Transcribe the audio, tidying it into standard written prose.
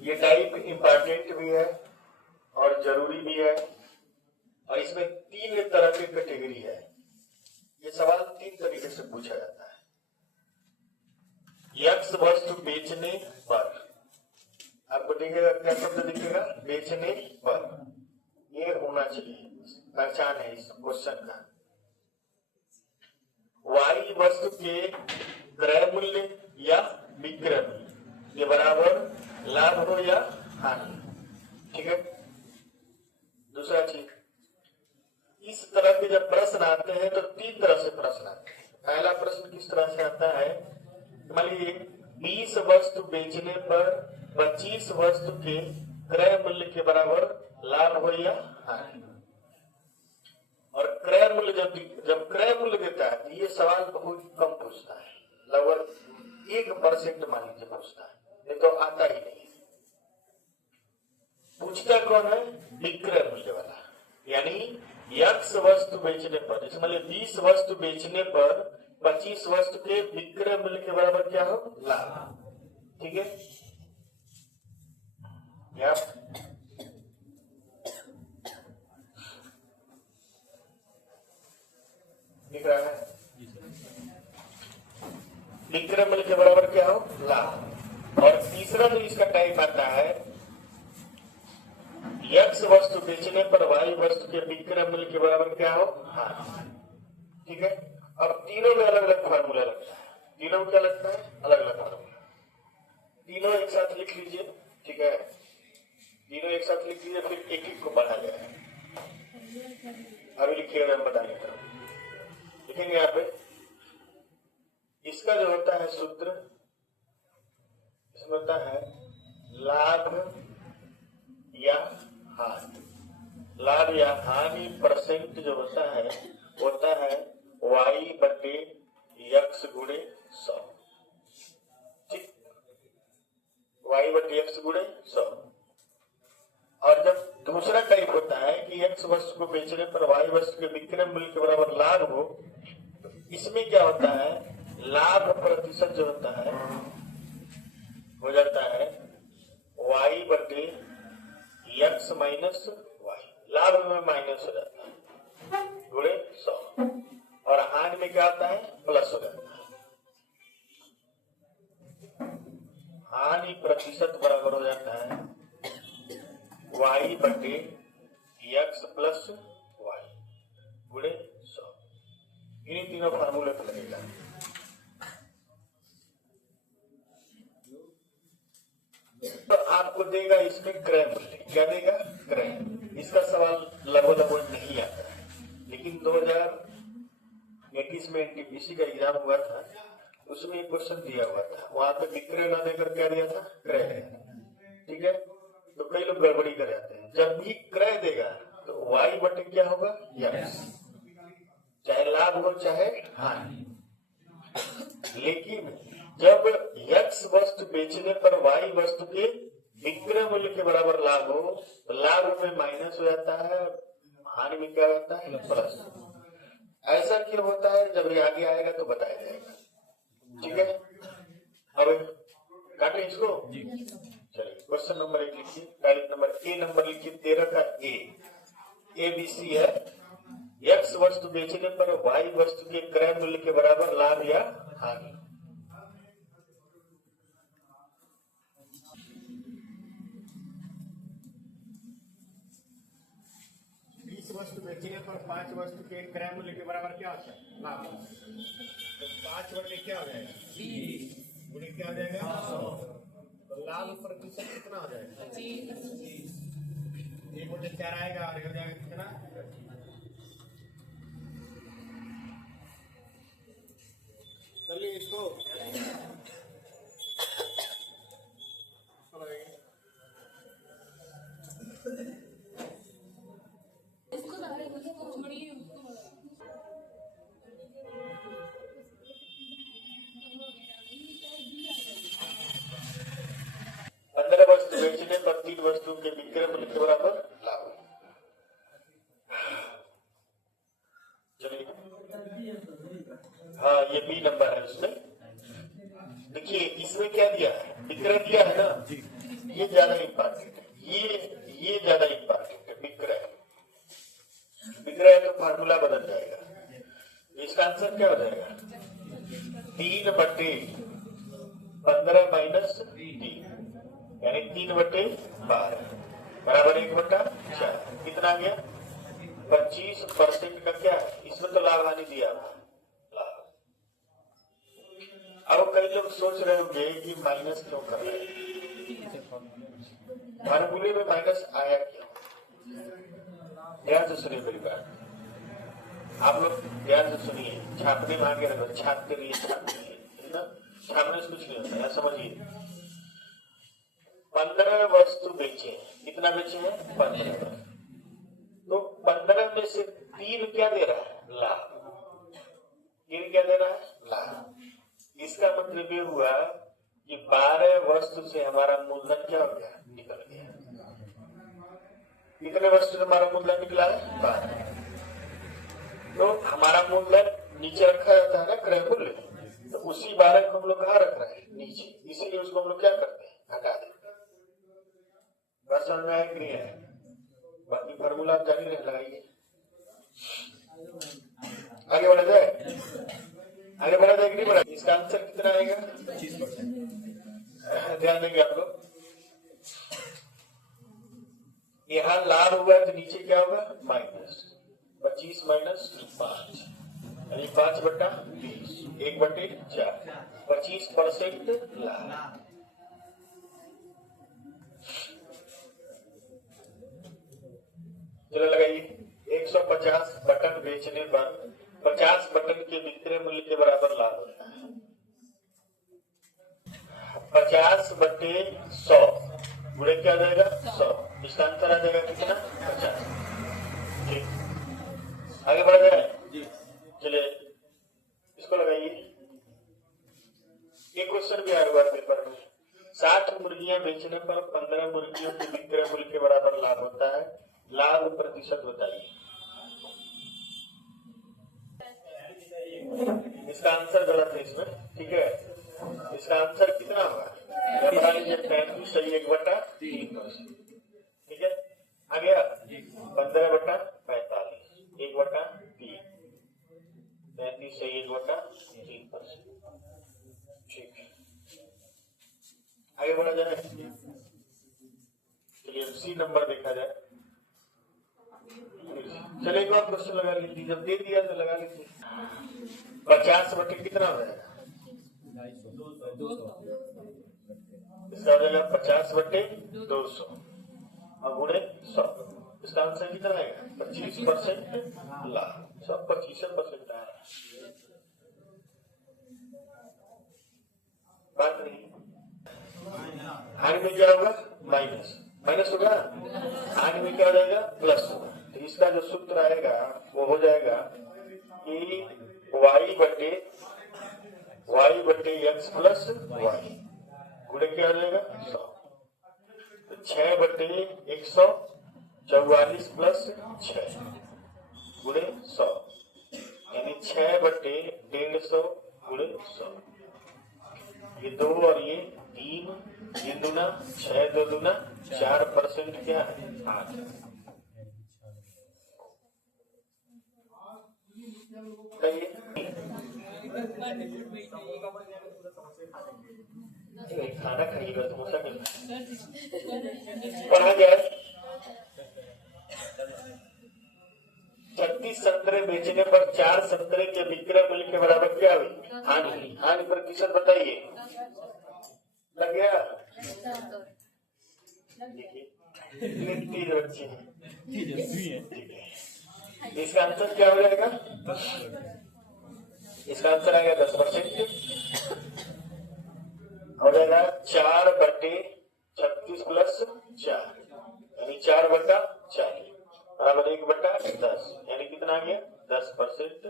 ये type important भी है और जरूरी भी है, और इसमें 3 तरह की कैटेगरी है। ये सवाल 3 तरीके से पूछा जाता है। यक्स वस्तु बेचने पर, आपको दिखेगा क्या शब्द दिखेगा? बेचने पर। ये होना चाहिए, पहचान है इस क्वेश्चन का। वाई वस्तु के क्रय मूल्य या विक्रय मूल्य के बराबर लाभ हो या हानि। ठीक है। दूसरा चीज, इस तरह के जब प्रश्न आते हैं तो 3 तरह से प्रश्न आते हैं। पहला प्रश्न किस तरह से आता है? मान लीजिए 20 वस्तु बेचने पर 25 वस्तु के क्रय मूल्य के बराबर लाभ हो या हानि। और क्रय मूल्य जब क्रय मूल्य देता है तो ये सवाल बहुत कम पूछता है, लगभग 1% मान लीजिए पूछता है, नहीं तो आता ही नहीं। पूछता कौन है? विक्रय मूल्य वाला। यानी यक्स वस्तु बेचने पर, जैसे मान लीजिए 20 वस्तु बेचने पर 25 वस्तु के विक्रय मूल्य के बराबर क्या हो? लाभ। ठीक है। या दिख रहा है? विक्रय मूल्य के बराबर क्या हो? लाभ। और तीसरा जो इसका टाइप आता है, यक्स वस्तु बेचने पर वाई वस्तु के विक्रय मूल्य के बराबर क्या हो? हानि। ठीक है। अब तीनों में अलग अलग फार्मूला लगता है। तीनों में क्या लगता है? अलग अलग फार्मूला। तीनों एक साथ लिख लीजिए। ठीक है। तीनों एक साथ लिख लीजिए, फिर एक एक को बढ़ा जाए। अभी लिखिएगा, हम बता देता हूं। लिखेंगे यहाँ पे, इसका जो होता है सूत्र, इसमें होता है लाभ या हानि। लाभ या हानि परसेंट जो होता है वाई बटे यक्स गुणे 100। ठीक, वाई बटे यक्स गुणे 100। और जब दूसरा टाइप होता है कि यक्स वस्तु को बेचने पर वाई वस्तु के विक्रय मूल्य के बराबर लाभ हो, तो इसमें क्या होता है? लाभ प्रतिशत जो होता है हो जाता है वाई बटे यक्स माइनस वाई। लाभ में माइनस हो जाता है गुणे 100, और हानि में क्या आता है? प्लस हो जाता है। हानि प्रतिशत बराबर हो जाता है वाई बटे यक्स प्लस वाई गुणे 100। इन्हीं तीनों फार्मूले पर लगेगा। तो आपको देगा इसमें क्रय मूल्य। क्या देगा? क्रय। इसका सवाल लगभग नहीं आता है, लेकिन 2021 में एनटीपीसी का एग्जाम हुआ था, उसमें एक क्वेश्चन दिया हुआ था। वहां पे विक्रय ना देकर क्या दिया था? क्रय दिया। ठीक है। तो कई लोग गड़बड़ी कर जाते हैं। जब भी क्रय देगा तो वाई बटे क्या होगा? यक्स, चाहे लाभ हो चाहे हानि। लेकिन जब यक्स वस्तु बेचने पर वाई वस्तु के विक्रय मूल्य के बराबर लाभ हो, तो लाभ में माइनस हो जाता है, हानि में क्या होता है? प्लस। ऐसा क्यों होता है? जब ये आगे आएगा तो बताया जाएगा। ठीक है। अब काटे इसको। चलिए, क्वेश्चन नंबर 1 लिखिए। टाइप नंबर ए नंबर लिखिए 13 का ए बी सी है। यक्स वस्तु बेचने पर वाई वस्तु के क्रय मूल्य के बराबर लाभ या हानि। वस्तु बेचने पर 5 वस्तु के क्रय मूल्य के बराबर क्या होता है? लाभ। तो 5 बटे क्या हो जाएगा? 20 गुणे क्या हो जाएगा? 100। तो लाभ प्रतिशत कितना हो जाएगा? 25। 1/4 आएगा और हो जाएगा कितना? चलिए इसको बेचने पर 3 वस्तु के विक्रय मूल्य के बराबर लाभ। चलिए, हाँ ये बी नंबर है। उसमें देखिए, इसमें क्या दिया है? विक्रय दिया है ना, ये ज्यादा इम्पोर्टेंट है, ये ज्यादा इम्पोर्टेंट है। विक्रय तो फार्मूला बदल जाएगा। इसका आंसर क्या हो जाएगा? 3/15 माइनस 3 यानी 3/12 बराबर 1/4। कितना आ गया? 25% का क्या है? इसमें तो लाभ हानि दिया हुआ लाभ। अब कई लोग सोच रहे होंगे कि माइनस क्यों कर रहे हैं, फार्मूले में माइनस आया क्यों? ध्यान से सुनिए मेरी बात, आप लोग ध्यान से सुनिए। छापने में आगे रखो, छापते रहिए है ना, छापने से कुछ नहीं होता है। समझिए 15 वस्तु बेचे, कितना बेचे हैं? 15। तो 15 में से 3 क्या दे रहा है? लाभ। 3 क्या दे रहा है? लाभ। इसका मतलब ये हुआ कि 12 वस्तु से हमारा मूलधन क्या हो गया? निकल गया। कितने वस्तु से हमारा मूलधन निकला है? 12। तो हमारा मूलधन नीचे रखा जाता है ना, क्रय मूल्य, तो उसी 12 को हम लोग कहाँ रख रहे हैं? नीचे। इसीलिए उसको हम लोग क्या करते हैं? हटा देते हैं। बात समझ में आया कि नहीं है? बाकी फार्मूला आप जारी रहे, लगाइए। आगे बढ़ा जाए, आगे बढ़ा जाए कि नहीं बढ़ा? इसका आंसर कितना आएगा? 25%। ध्यान देंगे आप लोग। यहाँ लाभ हुआ तो नीचे क्या होगा? माइनस 25 माइनस 5 यानी 5/20 1/4 25% लाभ। चलो लगाइए। 150 बटन बेचने पर 50 बटन के विक्रय मूल्य के बराबर लाभ होता है। 50/100 गुणे क्या आ जाएगा? 100। इसका आंसर आ जाएगा कितना? 50। ठीक, आगे बढ़ जाए। चलिए इसको लगाइए। एक क्वेश्चन भी आया हुआ पेपर में। 60 मुर्गियां बेचने पर 15 मुर्गियों के विक्रय मूल्य के बराबर लाभ होता है, लाभ प्रतिशत बताइए। इसका आंसर गलत है इसमें, ठीक है। इसका आंसर कितना होगा? 35 सही 1/3%, ठीक है। आ गया 15/45 1/3 35 सही 1/3%, ठीक है। आगे बढ़ा जाए। चलिए सी नंबर देखा जाए। चलिए एक और क्वेश्चन लगा लीजिए, जब दे दिया तो लगा लीजिए। 50 बटे कितना हो जाएगा? इसका हो जाएगा 50/200 और गुणे 100। इसका आंसर कितना आएगा? 25% लाभ। सब 25% आया, बात नहीं। हानि में क्या होगा? माइनस होगा, हानि में क्या हो जाएगा? प्लस होगा। तो इसका जो सूत्र आएगा वो हो जाएगा कि y/x प्लस y गुणे क्या हो जाएगा? 100। तो 6/100 44 प्लस 6 गुणे 100 यानी 6/150 गुणे 100। ये 2 और ये 3, ये दूना 6 2 दूना 4% क्या है? 8। खाना खाइएगा समोसा पढ़ा जाए। 36 संतरे बेचने पर 4 संतरे के विक्रय मूल्य के बराबर क्या हुई? हानि। हानि प्रतिशत बताइए। लग गया? तेज बच्चे हैं। इसका आंसर क्या हो जाएगा? इसका आंसर आएगा 10% हो जाएगा। 4/36 प्लस 4 यानी 4/40 बराबर 1/10 यानी कितना आ गया? 10%